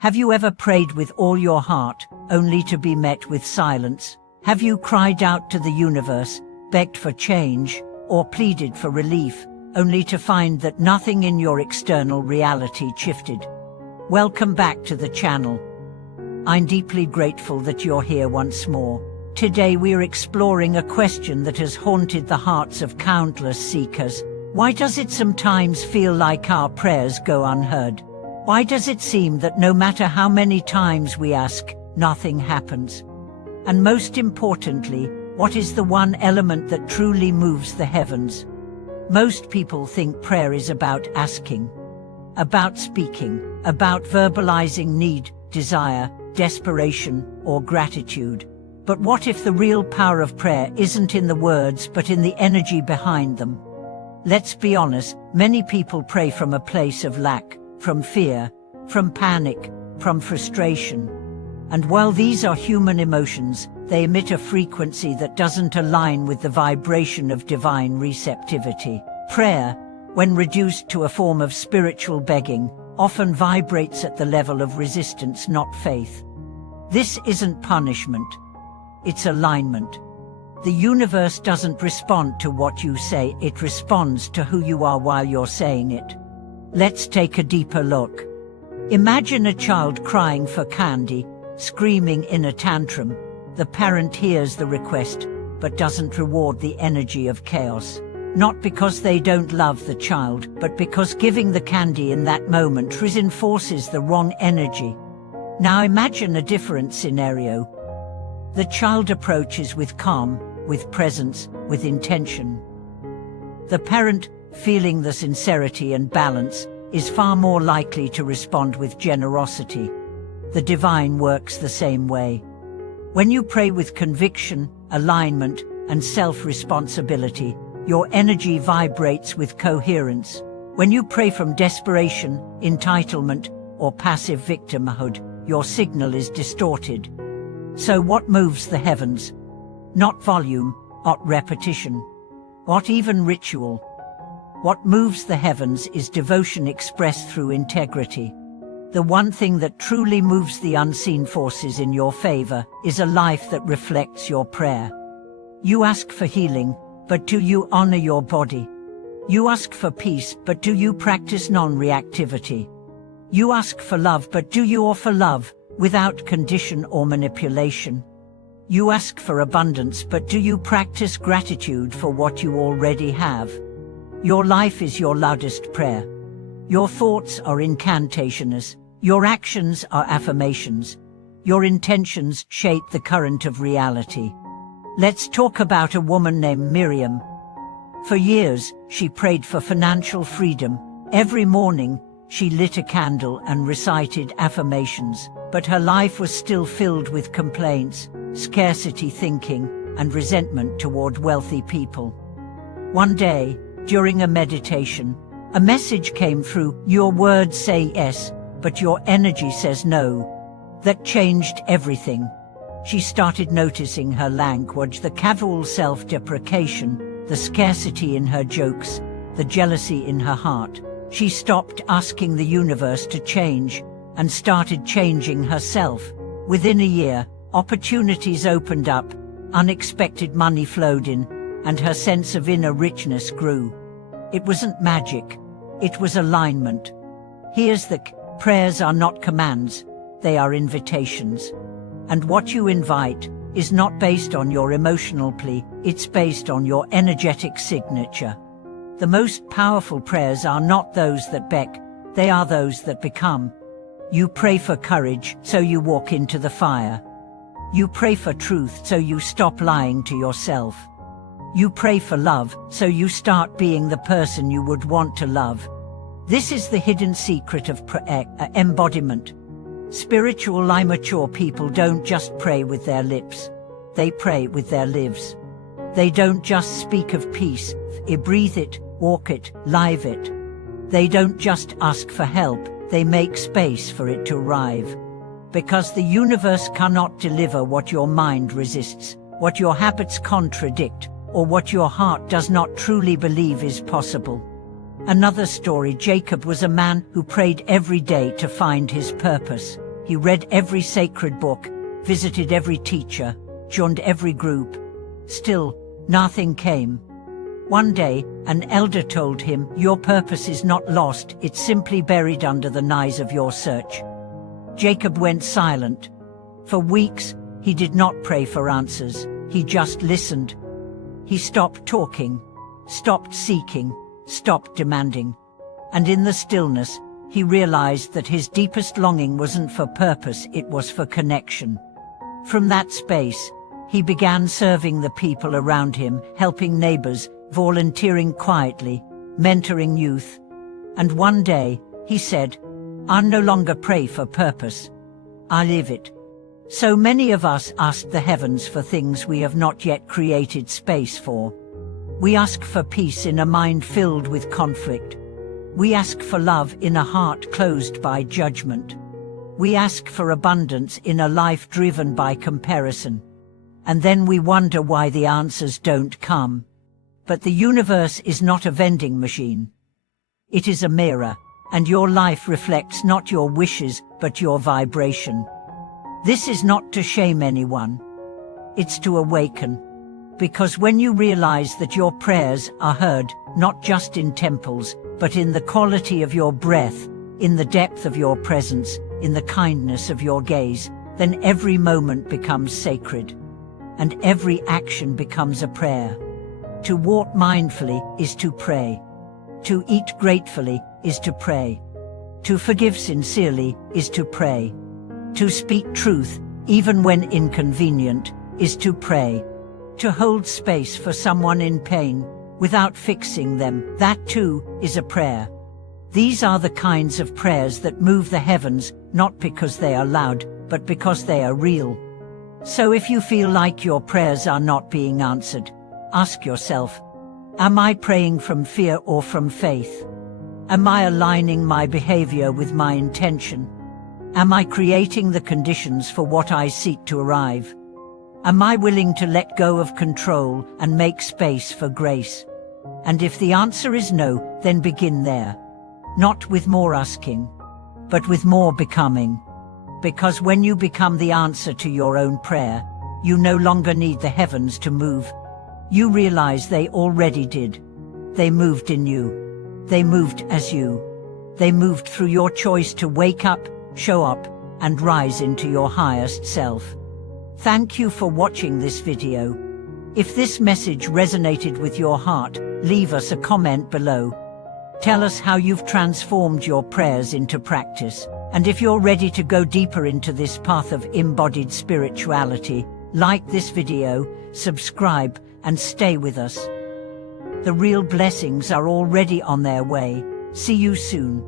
Have you ever prayed with all your heart, only to be met with silence? Have you cried out to the universe, begged for change, or pleaded for relief, only to find that nothing in your external reality shifted? Welcome back to the channel. I'm deeply grateful that you're here once more. Today we're exploring a question that has haunted the hearts of countless seekers. Why does it sometimes feel like our prayers go unheard? Why does it seem that no matter how many times we ask, nothing happens? And most importantly, what is the one element that truly moves the heavens? Most people think prayer is about asking, about speaking, about verbalizing need, desire, desperation, or gratitude. But what if the real power of prayer isn't in the words but in the energy behind them? Let's be honest, many people pray from a place of lack, from fear, from panic, from frustration. And while these are human emotions, they emit a frequency that doesn't align with the vibration of divine receptivity. Prayer, when reduced to a form of spiritual begging, often vibrates at the level of resistance, not faith. This isn't punishment. It's alignment. The universe doesn't respond to what you say, it responds to who you are while you're saying it. Let's take a deeper look. Imagine a child crying for candy, screaming in a tantrum. The parent hears the request, but doesn't reward the energy of chaos. Not because they don't love the child, but because giving the candy in that moment reinforces the wrong energy. Now imagine a different scenario. The child approaches with calm, with presence, with intention. The parent, feeling the sincerity and balance, is far more likely to respond with generosity. The divine works the same way. When you pray with conviction, alignment, and self-responsibility, your energy vibrates with coherence. When you pray from desperation, entitlement, or passive victimhood, your signal is distorted. So what moves the heavens? Not volume, not repetition, not even ritual. What moves the heavens is devotion expressed through integrity. The one thing that truly moves the unseen forces in your favor is a life that reflects your prayer. You ask for healing, but do you honor your body? You ask for peace, but do you practice non-reactivity? You ask for love, but do you offer love, without condition or manipulation? You ask for abundance, but do you practice gratitude for what you already have? Your life is your loudest prayer. Your thoughts are incantations. Your actions are affirmations. Your intentions shape the current of reality. Let's talk about a woman named Miriam. For years, she prayed for financial freedom. Every morning, she lit a candle and recited affirmations, but her life was still filled with complaints, scarcity thinking, and resentment toward wealthy people. One day, during a meditation, a message came through: your words say yes, but your energy says no. That changed everything. She started noticing her language, the casual self-deprecation, the scarcity in her jokes, the jealousy in her heart. She stopped asking the universe to change and started changing herself. Within a year, opportunities opened up, unexpected money flowed in, and her sense of inner richness grew. It wasn't magic, it was alignment. Here's the key: prayers are not commands, they are invitations. And what you invite is not based on your emotional plea, it's based on your energetic signature. The most powerful prayers are not those that beg, they are those that become. You pray for courage, so you walk into the fire. You pray for truth, so you stop lying to yourself. You pray for love, so you start being the person you would want to love. This is the hidden secret of prayer, embodiment. Spiritual, immature people don't just pray with their lips. They pray with their lives. They don't just speak of peace, they breathe it, walk it, live it. They don't just ask for help, they make space for it to arrive. Because the universe cannot deliver what your mind resists, what your habits contradict, or what your heart does not truly believe is possible. Another story: Jacob was a man who prayed every day to find his purpose. He read every sacred book, visited every teacher, joined every group. Still, nothing came. One day, an elder told him, "Your purpose is not lost, it's simply buried under the knives of your search." Jacob went silent. For weeks, he did not pray for answers, he just listened. He stopped talking, stopped seeking, stopped demanding. And in the stillness, he realized that his deepest longing wasn't for purpose, it was for connection. From that space, he began serving the people around him, helping neighbors, volunteering quietly, mentoring youth. And one day, he said, "I no longer pray for purpose. I live it." So many of us ask the heavens for things we have not yet created space for. We ask for peace in a mind filled with conflict. We ask for love in a heart closed by judgment. We ask for abundance in a life driven by comparison. And then we wonder why the answers don't come. But the universe is not a vending machine. It is a mirror, and your life reflects not your wishes, but your vibration. This is not to shame anyone. It's to awaken. Because when you realize that your prayers are heard, not just in temples, but in the quality of your breath, in the depth of your presence, in the kindness of your gaze, then every moment becomes sacred. And every action becomes a prayer. To walk mindfully is to pray. To eat gratefully is to pray. To forgive sincerely is to pray. To speak truth, even when inconvenient, is to pray. To hold space for someone in pain, without fixing them, that too is a prayer. These are the kinds of prayers that move the heavens, not because they are loud, but because they are real. So if you feel like your prayers are not being answered, ask yourself, am I praying from fear or from faith? Am I aligning my behavior with my intention? Am I creating the conditions for what I seek to arrive? Am I willing to let go of control and make space for grace? And if the answer is no, then begin there. Not with more asking, but with more becoming. Because when you become the answer to your own prayer, you no longer need the heavens to move. You realize they already did. They moved in you. They moved as you. They moved through your choice to wake up, show up, and rise into your highest self. Thank you for watching this video. If this message resonated with your heart, leave us a comment below. Tell us how you've transformed your prayers into practice. And if you're ready to go deeper into this path of embodied spirituality, like this video, subscribe, and stay with us. The real blessings are already on their way. See you soon.